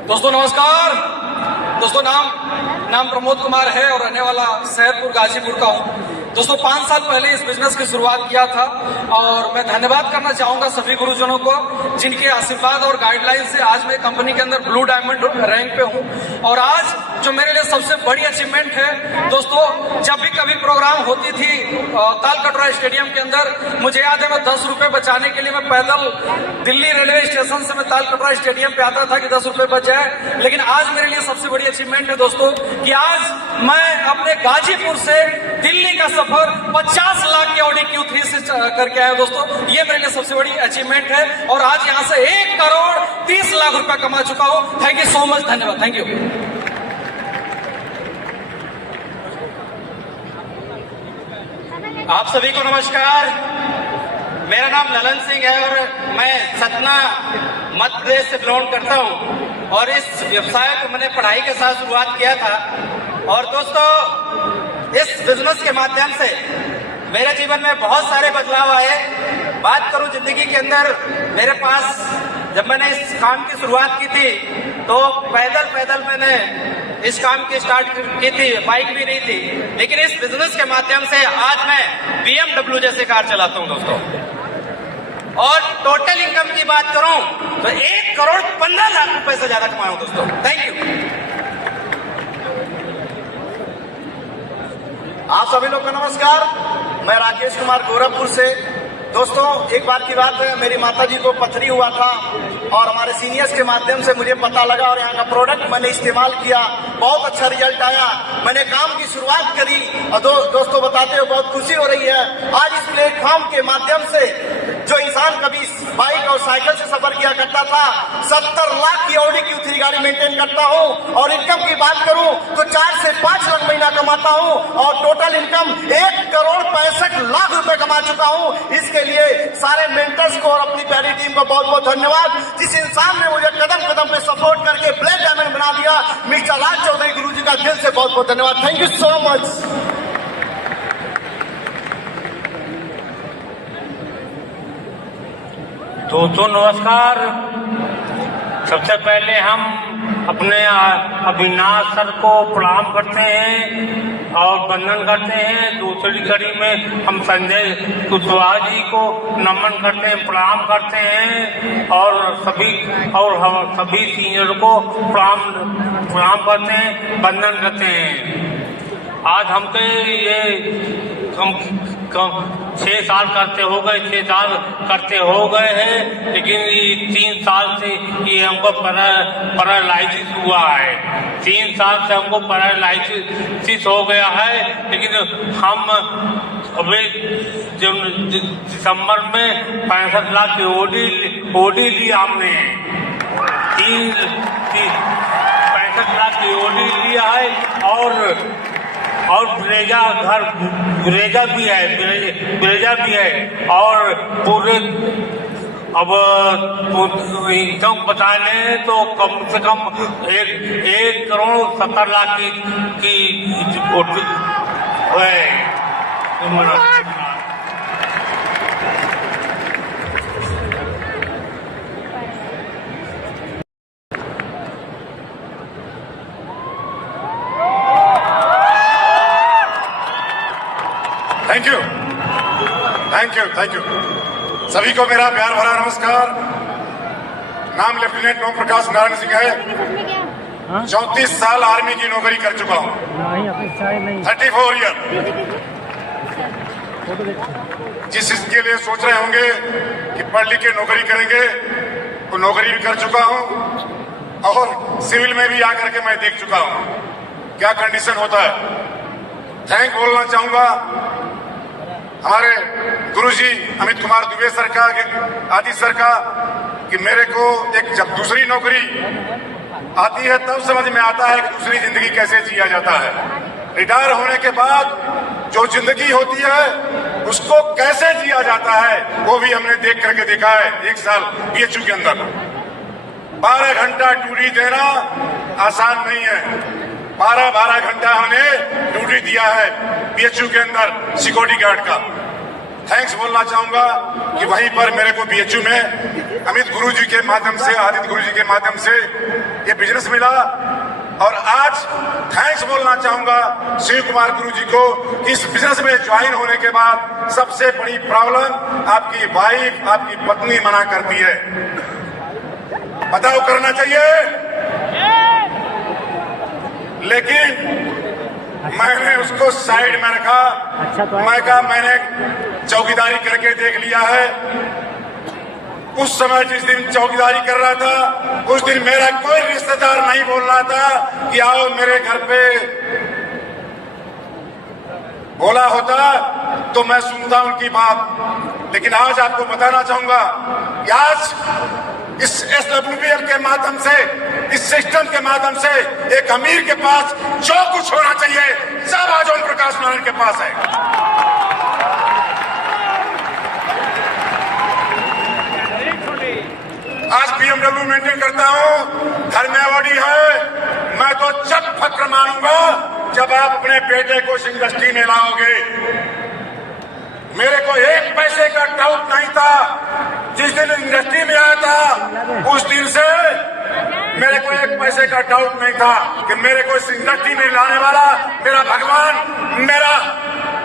दोस्तों नमस्कार। दोस्तों नाम प्रमोद कुमार है और रहने वाला सैदपुर गाजीपुर का हूँ। दोस्तों 5 साल पहले इस बिजनेस की शुरुआत किया था और मैं धन्यवाद करना चाहूंगा सभी गुरुजनों को जिनके आशीर्वाद और गाइडलाइन से आज मैं कंपनी के अंदर ब्लू डायमंड रैंक पे हूँ। और आज जो मेरे लिए सबसे बड़ी अचीवमेंट है दोस्तों, जब भी कभी प्रोग्राम होती थी तालकटोरा स्टेडियम के अंदर, मुझे याद है मैं 10 रुपए बचाने के लिए मैं पैदल दिल्ली रेलवे स्टेशन से मैं तालकटोरा स्टेडियम पे आता था कि 10 रुपए बच जाए। लेकिन आज मेरे लिए सबसे बड़ी अचीवमेंट है दोस्तों कि आज मैं अपने गाजीपुर से दिल्ली का सफर 50 लाख के ऑडी Q3 से करके आया दोस्तों। ये मेरे लिए सबसे बड़ी अचीवमेंट है और आज यहाँ से 1 करोड़ 30 लाख रुपए कमा चुका हूँ। थैंक यू सो मच, धन्यवाद, थैंक यू। आप सभी को नमस्कार। मेरा नाम ललन सिंह है और मैं सतना मध्य प्रदेश से बिलोंग करता हूं और इस व्यवसाय को मैंने पढ़ाई के साथ शुरुआत किया था। और दोस्तों इस बिजनेस के माध्यम से मेरे जीवन में बहुत सारे बदलाव आए। बात करूं जिंदगी के अंदर, मेरे पास जब मैंने इस काम की शुरुआत की थी तो पैदल मैंने इस काम की स्टार्ट की थी, बाइक भी नहीं थी। लेकिन इस बिजनेस के माध्यम से आज मैं BMW जैसे कार चलाता हूं दोस्तों। और टोटल इनकम की बात करूं तो 1 करोड़ 15 लाख रुपए से ज्यादा कमाया हूं दोस्तों। Thank you. आप सभी लोग को नमस्कार। मैं राकेश कुमार गोरखपुर से। दोस्तों एक बार की बात है, मेरी माताजी को पथरी हुआ था और हमारे सीनियर्स के माध्यम से मुझे पता लगा और यहाँ का प्रोडक्ट मैंने इस्तेमाल किया, बहुत अच्छा रिजल्ट आया। मैंने काम की शुरुआत करी और दोस्तों बताते हुए बहुत खुशी हो रही है। आज इस प्लेटफॉर्म के माध्यम से जो इंसान कभी बाइक और साइकिल से सफर किया करता था, 70 लाख की ऑडी Q3 गाड़ी मेंटेन करता हूँ। और इनकम की बात करूँ तो 4 से 5 लाख महीना कमाता हूँ और टोटल इनकम 1 करोड़ 65 लाख रुपए कमा चुका हूँ। इसके लिए सारे मेंटर्स को और अपनी प्यारी टीम को बहुत बहुत धन्यवाद। जिस इंसान ने मुझे कदम कदम पे सपोर्ट करके ब्लैक डायमंड बना दिया, मिस्टर राज चौधरी गुरुजी का दिल से बहुत बहुत धन्यवाद। Thank you so much. दोस्तों नमस्कार। सबसे पहले हम अपने अविनाश सर को प्रणाम करते हैं और वंदन करते हैं। दूसरी कड़ी में हम संजय कुशवाहा जी को नमन करते हैं, प्रणाम करते हैं और हम सभी सीनियर को प्रणाम करते हैं, वंदन करते हैं। आज हमको ये कम 6 साल करते हो गए हैं, लेकिन ये 3 साल से ये हमको पैरालाइसिस हुआ है। 3 साल से हमको पैरालाइसिस हो गया है। लेकिन हम अभी दिसंबर में 65 लाख की ओडी ली हमने। 65 लाख की ओडी लिया है और ब्रेजा भी है और पूरे अब इनकम बता लें तो कम से कम 1 करोड़ 70 लाख की है। Thank you. सभी को मेरा प्यार भरा नमस्कार। नाम लेफ्टिनेंट ओम प्रकाश नारायण सिंह है। 34 साल आर्मी की नौकरी कर चुका हूँ, 34 ईयर। जिस इसके लिए सोच रहे होंगे कि पढ़ लिख के नौकरी करेंगे, तो नौकरी भी कर चुका हूं और सिविल में भी आकर के मैं देख चुका हूं क्या कंडीशन होता है। थैंक बोलना चाहूंगा हमारे गुरुजी अमित कुमार दुबे सर का, आदि सर का, कि मेरे को एक जब दूसरी नौकरी आती है तब समझ में आता है कि दूसरी जिंदगी कैसे जिया जाता है। रिटायर होने के बाद जो जिंदगी होती है उसको कैसे जिया जाता है वो भी हमने देख करके देखा है। 1 साल बीएचयू के अंदर 12 घंटा ड्यूटी देना आसान नहीं है। 12 घंटा हमने ड्यूटी दिया है बीएचयू के अंदर सिक्योरिटी गार्ड का। थैंक्स बोलना चाहूंगा कि वहीं पर मेरे को बीएचयू में अमित गुरुजी के माध्यम से, आदित्य गुरुजी के माध्यम से ये बिजनेस मिला। और आज थैंक्स बोलना चाहूंगा शिव कुमार गुरुजी को कि इस बिजनेस में ज्वाइन होने के बाद सबसे बड़ी प्रॉब्लम आपकी वाइफ, आपकी पत्नी मना करती है। बताओ करना चाहिए, लेकिन मैंने उसको साइड में रखा। मैं कहा मैंने चौकीदारी करके देख लिया है। उस समय जिस दिन चौकीदारी कर रहा था उस दिन मेरा कोई रिश्तेदार नहीं बोल रहा था कि आओ मेरे घर पे। बोला होता तो मैं सुनता उनकी बात, लेकिन आज आपको बताना चाहूंगा कि आज इस SWPL के माध्यम से, इस सिस्टम के माध्यम से एक अमीर के पास जो कुछ होना चाहिए सब आज ओम प्रकाश नारायण के पास है। आज BMW मेंटेन करता हूं, घर में ऑडी है। मैं तो जब फक्र मानूंगा जब आप अपने बेटे को इस इंडस्ट्री में लाओगे। मेरे को 1 पैसे का डाउट नहीं था जिस दिन इंडस्ट्री में आया था। उस दिन से मेरे को 1 पैसे का डाउट नहीं था कि मेरे को इस इंडस्ट्री में लाने वाला मेरा भगवान, मेरा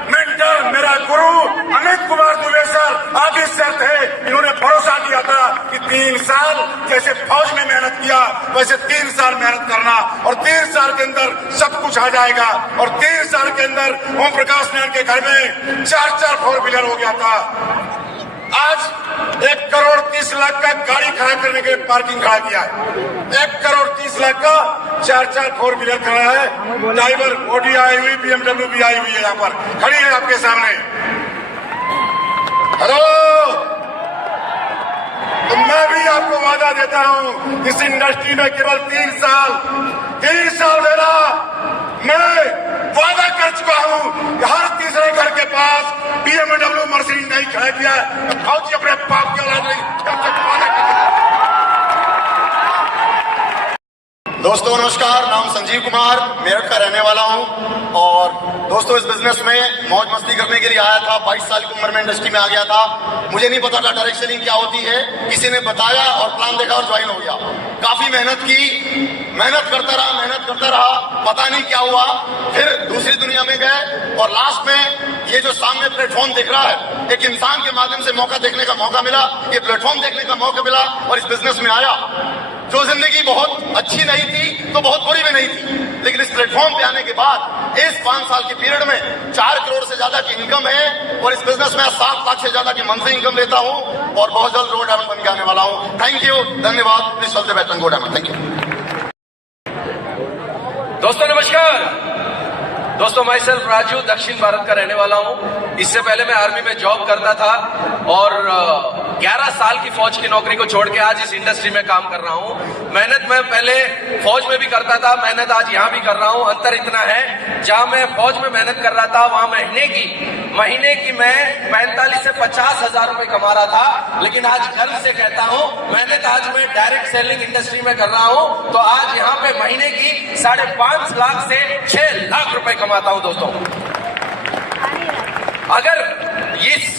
मेंटर, मेरा गुरु अमित कुमार दुबे सर, आदि सर थे। इन्होंने भरोसा दिया था कि 3 साल जैसे फौज में मेहनत किया वैसे 3 साल मेहनत करना और 3 साल के अंदर सब कुछ आ जाएगा। और 3 साल के अंदर ओम प्रकाश नारायण के घर में 4 4 4 व्हीलर हो गया था। आज 1 करोड़ 30 लाख का गाड़ी खड़ा करने के लिए पार्किंग खड़ा किया है। 1 करोड़ 30 लाख का 4 4 4 व्हीलर खड़ा है। ड्राइवर ऑडी आई हुई, BMW भी आई हुई है, यहाँ पर खड़ी है आपके सामने। हेलो, तो मैं भी आपको वादा देता हूं इस इंडस्ट्री में केवल 3 साल देना। मैं वादा कर चुका हूं कि हर तीसरे घर के पास BMW मर्सिडीज नहीं खड़ा किया। फौजी अपने बाप की औलाद नहीं, कब तक वादा कर। दोस्तों नमस्कार, नाम संजीव कुमार, मेरठ का रहने वाला हूं। और दोस्तों इस बिजनेस में मौज मस्ती करने के लिए आया था। 22 साल की उम्र में इंडस्ट्री में आ गया था। मुझे नहीं पता था डायरेक्ट सेलिंग क्या होती है। किसी ने बताया और प्लान देखा और ज्वाइन हो गया। काफी मेहनत की, मेहनत करता रहा, पता नहीं क्या हुआ। फिर दूसरी दुनिया में गए और लास्ट में ये जो सामने प्लेटफॉर्म दिख रहा है, एक इंसान के माध्यम से मौका देखने का मौका मिला, ये प्लेटफॉर्म देखने का मौका मिला और इस बिजनेस में आया। जो जिंदगी बहुत अच्छी नहीं थी तो बहुत बुरी भी नहीं थी, लेकिन इस प्लेटफॉर्म पे आने के बाद इस 5 साल के पीरियड में 4 करोड़ से ज्यादा की इनकम है और इस बिजनेस में 7 लाख से ज्यादा की मंथली इनकम लेता हूं और बहुत जल्द रोड डायमंड बन के आने वाला हूं। थैंक यू, धन्यवाद। Please all the best, go diamond. Thank you. दोस्तों नमस्कार। दोस्तों मैं सेल्फ राजू दक्षिण भारत का रहने वाला हूं। इससे पहले मैं आर्मी में जॉब करता था और 11 साल की फौज की नौकरी को छोड़ के आज इस इंडस्ट्री में काम कर रहा हूं। मेहनत मैं पहले फौज में भी करता था, मेहनत आज यहाँ भी कर रहा हूं। अंतर इतना है, जहां मैं फौज में मेहनत कर रहा था वहां महीने की मैं 45 से 50 हजार रुपए कमा रहा था, लेकिन आज गर्व से कहता हूं मेहनत आज मैं डायरेक्ट सेलिंग इंडस्ट्री में कर रहा हूं तो आज यहाँ पे महीने की 5.5 लाख से 6 लाख रुपए कमाता हूं। दोस्तों अगर इस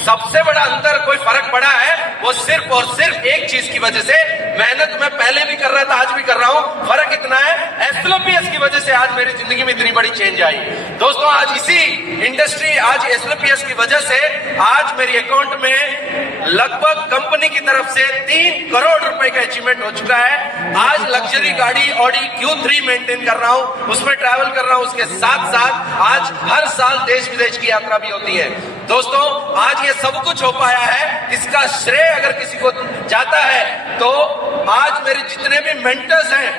सबसे बड़ा अंतर कोई फर्क पड़ा है वो सिर्फ और सिर्फ एक चीज की वजह से, मेहनत मैं पहले भी कर रहा था आज भी कर रहा हूं, फर्क इतना है SWPS की वजह से आज मेरी जिंदगी में इतनी बड़ी चेंज आई। दोस्तों आज इसी इंडस्ट्री, आज SWPS की वजह से आज मेरी अकाउंट में लगभग कंपनी की तरफ से 3 करोड़ रुपए का अचीवमेंट हो चुका है। आज लग्जरी गाड़ी ऑडी Q3 मेंटेन कर रहा हूं, उसमें ट्रैवल कर रहा हूं। उसके साथ साथ आज हर साल देश विदेश की यात्रा भी होती है। दोस्तों, आज ये सब कुछ हो पाया है, इसका श्रेय अगर किसी को जाता है तो आज मेरे जितने भी मेंटर्स हैं,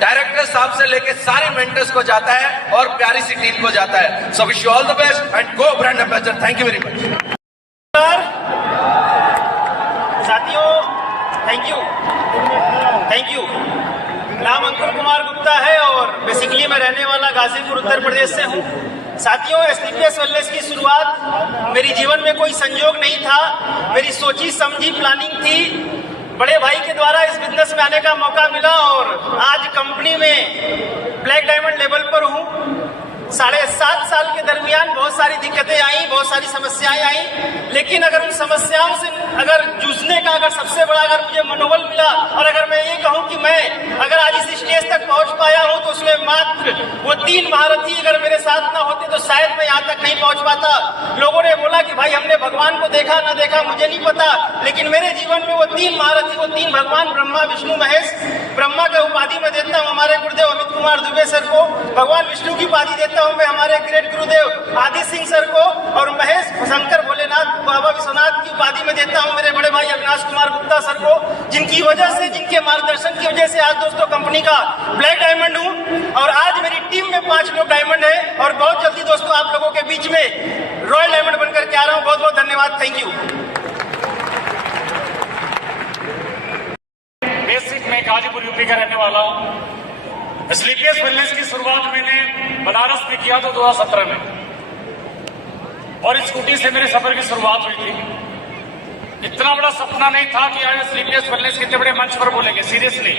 डायरेक्टर साहब से लेके सारे मेंटर्स को जाता है और प्यारी सी टीम को जाता है। So wish you all the best and go brand ambassador. Thank you very much. साथियों, थैंक यू। नाम अंकुर कुमार गुप्ता है और बेसिकली मैं रहने वाला गाजीपुर उत्तर प्रदेश से हूँ। साथियों, एसलीपीएस वेलनेस की शुरुआत मेरी जीवन में कोई संयोग नहीं था, मेरी सोची समझी प्लानिंग थी। बड़े भाई के द्वारा इस बिजनेस में आने का मौका मिला और आज कंपनी में ब्लैक डायमंड लेवल पर हूँ। 7.5 साल के दरमियान बहुत सारी दिक्कतें आई, बहुत सारी समस्याएं आई, लेकिन अगर उन समस्याओं से जूझने का सबसे बड़ा मुझे मनोबल मिला और अगर मैं ये कहूं कि मैं अगर आज इस स्टेज तक पहुंच पाया हूं तो उसमें मात्र वो 3 महारथी अगर मेरे साथ ना होते तो शायद मैं यहाँ तक नहीं पहुंच पाता। लोगों ने बोला कि भाई हमने भगवान को देखा ना देखा मुझे नहीं पता, लेकिन मेरे जीवन में वो 3 महारथी, वो 3 भगवान ब्रह्मा विष्णु महेश। ब्रह्मा का उपाधि में देता हूँ हमारे गुरुदेव अमित कुमार दुबे सर को, भगवान विष्णु की उपाधि देता हूँ मैं हमारे ग्रेट गुरुदेव आदि सिंह सर को, और महेश शंकर भोलेनाथ बाबा विश्वनाथ की उपाधि में देता हूँ मेरे बड़े भाई अविनाश कुमार गुप्ता सर को, जिनकी वजह से, जिनके मार्गदर्शन की वजह से आज दोस्तों कंपनी का ब्लैक डायमंड हूँ। और आज मेरी टीम में 5 लोग डायमंड है और बहुत जल्दी दोस्तों आप लोगों के बीच में रॉयल डायमंड बनकर के आ रहा हूँ। बहुत बहुत धन्यवाद। Thank you. बेसिक मैं गाजीपुर यूपी का रहने वाला हूँ। एसलीपीएस वेलनेस की शुरुआत मैंने बनारस में किया था 2017 में, और स्कूटी से मेरे सफर की शुरुआत हुई थी। इतना बड़ा सपना नहीं था कि आज एसलीपीएस वेलनेस कितने बड़े मंच पर बोलेंगे, सीरियसली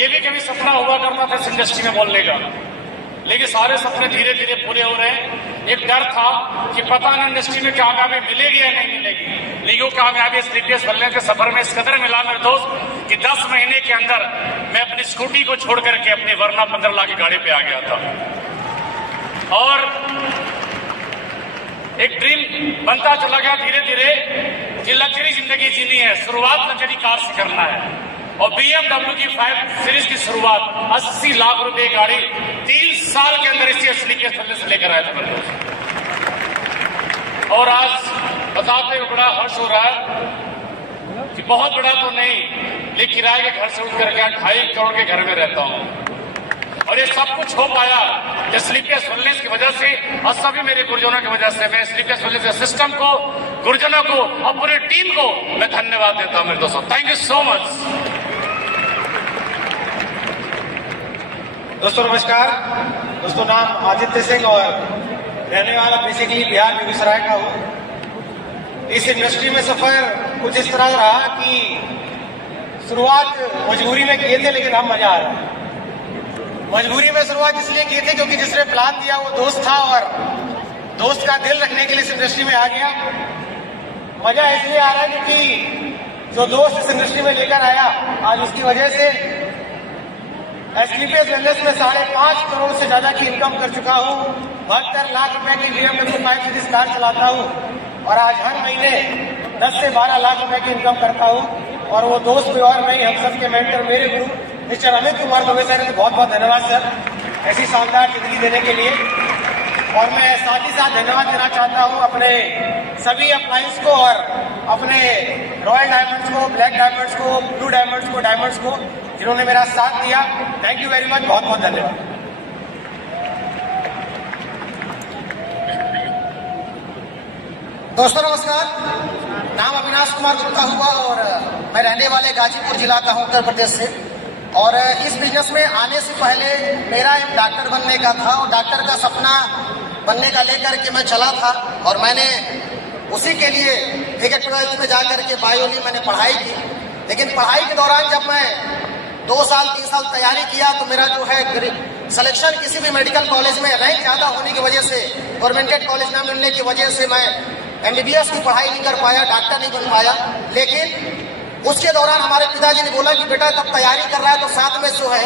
ये भी कभी सपना हुआ करता था इस इंडस्ट्री में बोलने का, लेकिन सारे सपने धीरे धीरे पूरे हो रहे हैं। एक डर था कि पता नहीं इंडस्ट्री में कामयाबी मिलेगी या नहीं मिलेगी, लेकिन वो कामयाबी एसलीपीएस वेलनेस के सफर में इस कदर मिला मेरे दोस्त कि 10 महीने के अंदर मैं अपनी स्कूटी को छोड़ करके अपनी वरना 15 लाख की गाड़ी पे आ गया था और एक ड्रीम बनता चला गया धीरे धीरे कि लग्जरी जिंदगी जीनी है, शुरुआत लग्जरी कार से करना है। और BMW की 5 सीरीज की शुरुआत 80 लाख रुपए गाड़ी 3 साल के अंदर इसी एसलीपीएस वेलनेस से लेकर आया था मेरे दोस्त। और आज बताते हुए बड़ा हर्ष हो रहा है कि बहुत बड़ा तो नहीं, लेकिन किराए के घर से उठ करके 2.5 करोड़ के घर में रहता हूँ, और ये सब कुछ हो पाया एसलीपीएस वेलनेस की वजह से और सभी मेरे गुरुजनों की वजह से। मैं एसलीपीएस वेलनेस के सिस्टम को, गुरुजनों को और पूरी टीम को मैं धन्यवाद देता हूं मेरे दोस्तों। Thank you so much. दोस्तों नमस्कार। दोस्तों नाम आदित्य सिंह और रहने वाला बेसिकली बिहार बेगूसराय का हूँ। इस इंडस्ट्री में सफर कुछ इस तरह रहा कि शुरुआत मजबूरी में किए थे, लेकिन अब मजा आ रहा है। मजबूरी में शुरुआत इसलिए की थी क्योंकि जिसने प्लान दिया वो दोस्त था और दोस्त का दिल रखने के लिए इस इंडस्ट्री में आ गया। मजा इसलिए आ रहा है क्योंकि जो दोस्त इस इंडस्ट्री में लेकर आया आज उसकी वजह से एसलीपीएस वेलनेस में 5.5 करोड़ से ज्यादा की इनकम कर चुका हूँ। 72 लाख रुपए की BMW 5 सीरीज कार चलाता हूँ और आज हर महीने 10 से 12 लाख रुपए की इनकम करता हूँ। और वो दोस्त भी और नहीं, हम सबके मेंटर मेरे गुरु मिस्टर अमित कुमार दुबे सर, बहुत बहुत धन्यवाद सर ऐसी शानदार जिंदगी देने के लिए। और मैं साथ ही साथ धन्यवाद देना चाहता हूँ अपने सभी अप्लायंस को और अपने रॉयल डायमंड्स को, ब्लैक डायमंड्स को, ब्लू डायमंड्स को, डायमंड्स को जिन्होंने मेरा साथ दिया। थैंक यू वेरी मच, बहुत बहुत धन्यवाद। दोस्तों नमस्कार। नाम अविनाश कुमार गुप्ता हुआ और मैं रहने वाले गाजीपुर जिला का हूँ उत्तर प्रदेश से। और इस बिजनेस में आने से पहले मेरा एक डॉक्टर बनने का था और डॉक्टर का सपना बनने का लेकर के मैं चला था और मैंने उसी के लिए क्रिकेट 12th में जाकर के बायोलॉजी मैंने पढ़ाई की। लेकिन पढ़ाई के दौरान जब मैं 2 साल 3 साल तैयारी किया तो मेरा जो है सिलेक्शन किसी भी मेडिकल कॉलेज में रैंक ज़्यादा होने की वजह से, गवर्नमेंट कॉलेज न मिलने की वजह से मैं MBBS की पढ़ाई नहीं कर पाया, डॉक्टर नहीं बन पाया। लेकिन उसके दौरान हमारे पिताजी ने बोला कि बेटा तब तैयारी कर रहा है तो साथ में जो है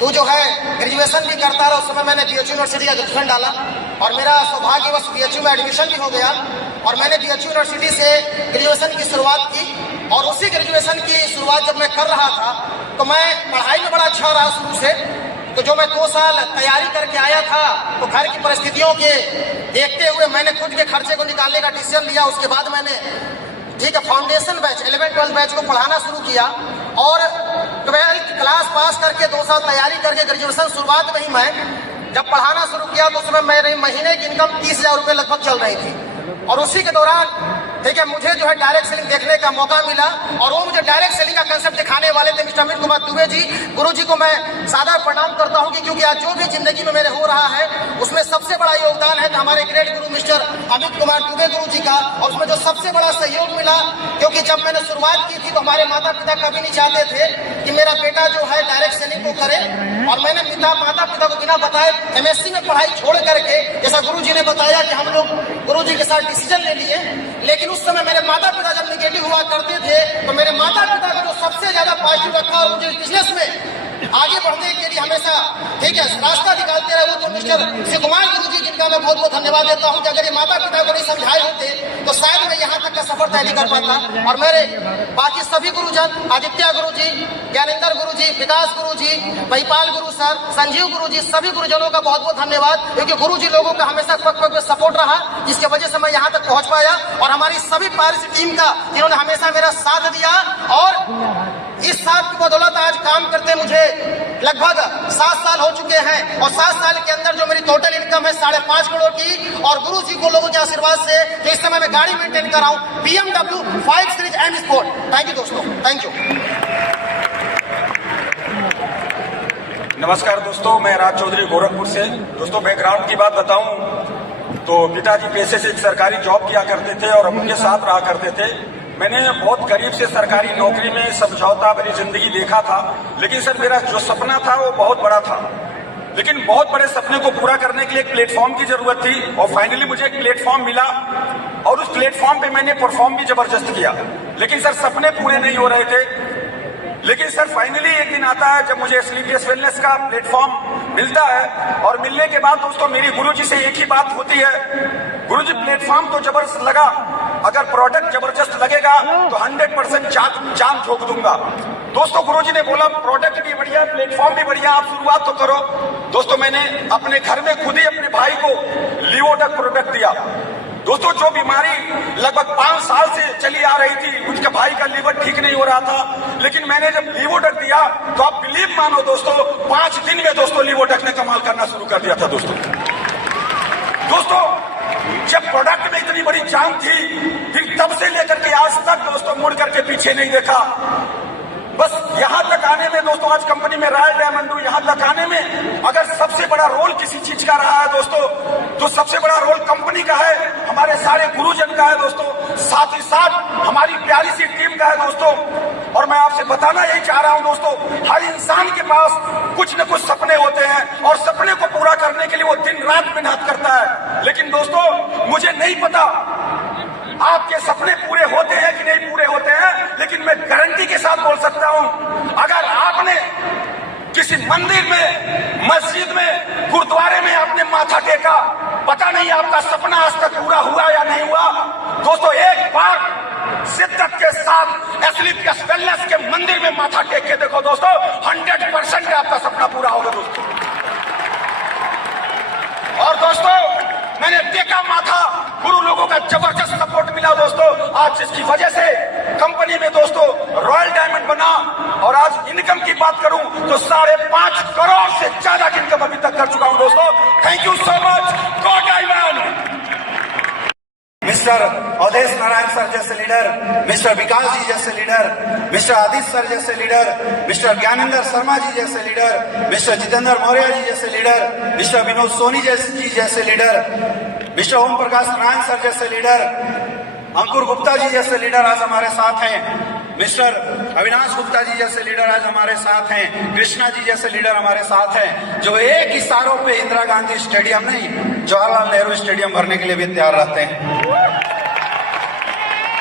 तू जो है ग्रेजुएशन भी करता रहा। उस समय मैंने BHU यूनिवर्सिटी का ग्रेजुएशन डाला और मेरा सौभाग्यवश BHU में एडमिशन भी हो गया और मैंने BHU यूनिवर्सिटी से ग्रेजुएशन की शुरुआत की। और उसी ग्रेजुएशन की शुरुआत जब मैं कर रहा था तो मैं पढ़ाई में बड़ा अच्छा रहा शुरू से। तो जो मैं 2 साल तैयारी करके आया था तो घर की परिस्थितियों के देखते हुए मैंने खुद के खर्चे को निकालने का डिसीजन लिया। उसके बाद मैंने ठीक है फाउंडेशन बैच 11-12 बैच को पढ़ाना शुरू किया और 12th क्लास पास करके 2 साल तैयारी करके ग्रेजुएशन शुरुआत में ही मैं जब पढ़ाना शुरू किया तो उसमें मेरी महीने की इनकम 30,000 रुपये लगभग चल रही थी। और उसी के दौरान ठीक है मुझे जो है डायरेक्ट सेलिंग देखने का मौका मिला और वो मुझे डायरेक्ट सेलिंग का कंसेप्ट दिखाने वाले थे मिस्टर अमित कुमार दुबे जी। गुरु जी को मैं सादा प्रणाम करता हूं कि क्योंकि आज जो भी जिंदगी में मेरे हो रहा है उसमें सबसे बड़ा योगदान है हमारे ग्रेट गुरु मिस्टर अमित कुमार दुबे गुरु जी का। और उसमें जो सबसे बड़ा सहयोग मिला क्योंकि जब मैंने शुरुआत की थी तो हमारे माता पिता कभी नहीं चाहते थे कि मेरा बेटा जो है डायरेक्ट सेलिंग को करे और मैंने माता पिता को बिना बताए MSc में पढ़ाई छोड़ करके जैसा गुरु जी ने बताया कि हम लोग गुरु जी के साथ डिसीजन ले लिए। लेकिन उस समय मेरे माता पिता जब निगेटिव हुआ करते थे तो मेरे माता पिता को जो सबसे ज्यादा पॉजिटिव रखा और मुझे बिजनेस में आगे बढ़ने के लिए हमेशा ठीक है रास्ता निकालते रहे वो तो मिस्टर शिव कुमार गुरु जी जिनका मैं बहुत बहुत धन्यवाद देता हूँ कि अगर ये माता पिता को नहीं समझाए होते तो शायद मैं यहाँ तक का सफर तय नहीं कर पाता। और मेरे बाकी सभी गुरुजन आदित्य गुरु जी, ज्ञानेंद्र गुरु जी, विकास गुरु जी, महिपाल गुरु सर, संजीव गुरु जी, सभी गुरुजनों का बहुत बहुत धन्यवाद क्योंकि गुरु जी लोगों का हमेशा पग पग में सपोर्ट रहा जिसकी वजह से मैं यहाँ तक पहुंच पाया। और हमारी सभी पारिश टीम का जिन्होंने हमेशा मेरा साथ दिया और इस साथ की बदौलत आज काम करते मुझे लगभग 7 साल हो चुके हैं और 7 साल के अंदर जो मेरी टोटल इनकम है 5.5 करोड़ की और गुरु जी को लोगों के आशीर्वाद से जो इस समय मैं गाड़ी मेंटेन कर रहा हूँ BMW 5 series M sport. Thank you दोस्तों, थैंक यू। नमस्कार दोस्तों, मैं राज चौधरी गोरखपुर से। दोस्तों बैकग्राउंड की बात बताऊं तो पिताजी पेशे से एक सरकारी जॉब किया करते थे और उनके साथ रहा करते थे। मैंने बहुत करीब से सरकारी नौकरी में समझौता भरी जिंदगी देखा था। लेकिन सर मेरा जो सपना था वो बहुत बड़ा था, लेकिन बहुत बड़े सपने को पूरा करने के लिए एक प्लेटफॉर्म की जरूरत थी और फाइनली मुझे एक प्लेटफॉर्म मिला और उस प्लेटफॉर्म पे मैंने परफॉर्म भी जबरदस्त किया। लेकिन सर सपने पूरे नहीं हो रहे थे। लेकिन सर फाइनली एक दिन आता है जब मुझे स्लीपियस वेलनेस का प्लेटफॉर्म मिलता है और मिलने के बाद दोस्तों मेरी गुरुजी से एक ही बात होती है, गुरुजी प्लेटफॉर्म तो जबरदस्त लगा, अगर प्रोडक्ट जबरदस्त लगेगा तो 100% जान झोंक दूंगा। दोस्तों गुरुजी ने बोला प्रोडक्ट भी बढ़िया, प्लेटफॉर्म भी बढ़िया, आप शुरुआत तो करो। दोस्तों मैंने अपने घर में खुद ही अपने भाई को लिवोडक प्रोडक्ट दिया। दोस्तों जो बीमारी लगभग 5 साल से चली आ रही थी, उसके भाई का लीवर ठीक नहीं हो रहा था, लेकिन मैंने जब लिवोडक दिया तो आप बिलीव मानो दोस्तों 5 दिन में दोस्तों लिवोडक ने कमाल करना शुरू कर दिया था। दोस्तों जब प्रोडक्ट में इतनी बड़ी जान थी, फिर तब से लेकर के आज तक दोस्तों मुड़ करके पीछे नहीं देखा। बस यहाँ तक आने में दोस्तों आज कंपनी में रॉयल डायमंड हूँ, यहाँ तक आने में अगर सबसे बड़ा रोल किसी चीज का रहा है दोस्तों तो सबसे बड़ा रोल कंपनी का है, हमारे सारे गुरुजन का है दोस्तों, साथ ही साथ हमारी प्यारी सी टीम का है दोस्तों। और मैं आपसे बताना यही चाह रहा हूँ दोस्तों, हर इंसान के पास कुछ न कुछ सपने होते हैं और सपने को पूरा करने के लिए वो दिन रात मेहनत करता है। लेकिन दोस्तों मुझे नहीं पता आपके सपने पूरे होते हैं कि नहीं पूरे होते हैं, लेकिन मैं गारंटी के साथ बोल सकता हूं अगर आपने किसी मंदिर में, मस्जिद में, गुरुद्वारे में आपने माथा टेका, पता नहीं आपका सपना आज तक पूरा हुआ या नहीं हुआ। दोस्तों एक बार शिद्दत के साथ एस्लीपियस वेलनेस के मंदिर में माथा टेक के देखो दोस्तों, 100% आपका सपना पूरा होगा दोस्तों। और दोस्तों मैंने देखा माथा, गुरु लोगों का जबरदस्त सपोर्ट मिला दोस्तों, आज जिसकी वजह से कंपनी में दोस्तों रॉयल डायमंड बना। और आज इनकम की बात करूं तो 5.5 करोड़ से ज्यादा की इनकम अभी तक कर चुका हूं दोस्तों। Thank you so much, go diamond. Mister Avdhesh Narayan sir जैसे लीडर, मिस्टर विकास जी जैसे लीडर, मिस्टर आदित्य सर जैसे लीडर, मिस्टर ज्ञानेंद्र शर्मा जी जैसे लीडर, मिस्टर जितेंद्र मौर्य जी जैसे लीडर, मिस्टर विनोद सोनी जी जैसे leader, mister Om Prakash Narayan sir जैसे लीडर, अंकुर गुप्ता जी जैसे लीडर आज हमारे साथ हैं, मिस्टर अविनाश गुप्ता जी जैसे लीडर आज हमारे साथ हैं, कृष्णा जी जैसे लीडर हमारे साथ हैं, जो एक इशारों पे इंदिरा गांधी स्टेडियम नहीं जवाहरलाल नेहरू स्टेडियम भरने के लिए भी तैयार रहते हैं।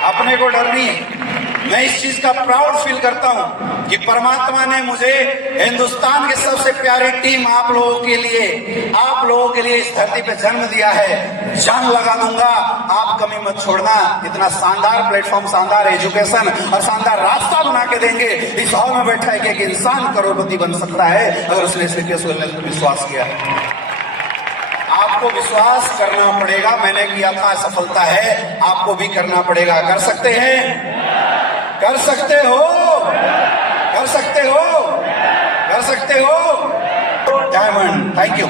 अपने को डर नहीं, मैं इस चीज का प्राउड फील करता हूं कि परमात्मा ने मुझे हिंदुस्तान के सबसे प्यारी टीम आप लोगों के लिए इस धरती पे जन्म दिया है। जान लगा दूंगा, आप कमी मत छोड़ना। इतना शानदार प्लेटफॉर्म, शानदार एजुकेशन और शानदार रास्ता बना के देंगे। इस हॉल में बैठा है कि एक इंसान करोड़पति बन सकता है अगर उसने SLPS वेलनेस पर विश्वास किया। आपको विश्वास करना पड़ेगा। मैंने किया था, सफलता है, आपको भी करना पड़ेगा। कर सकते हैं? कर सकते हो? कर सकते हो? कर सकते हो? Diamond, thank you.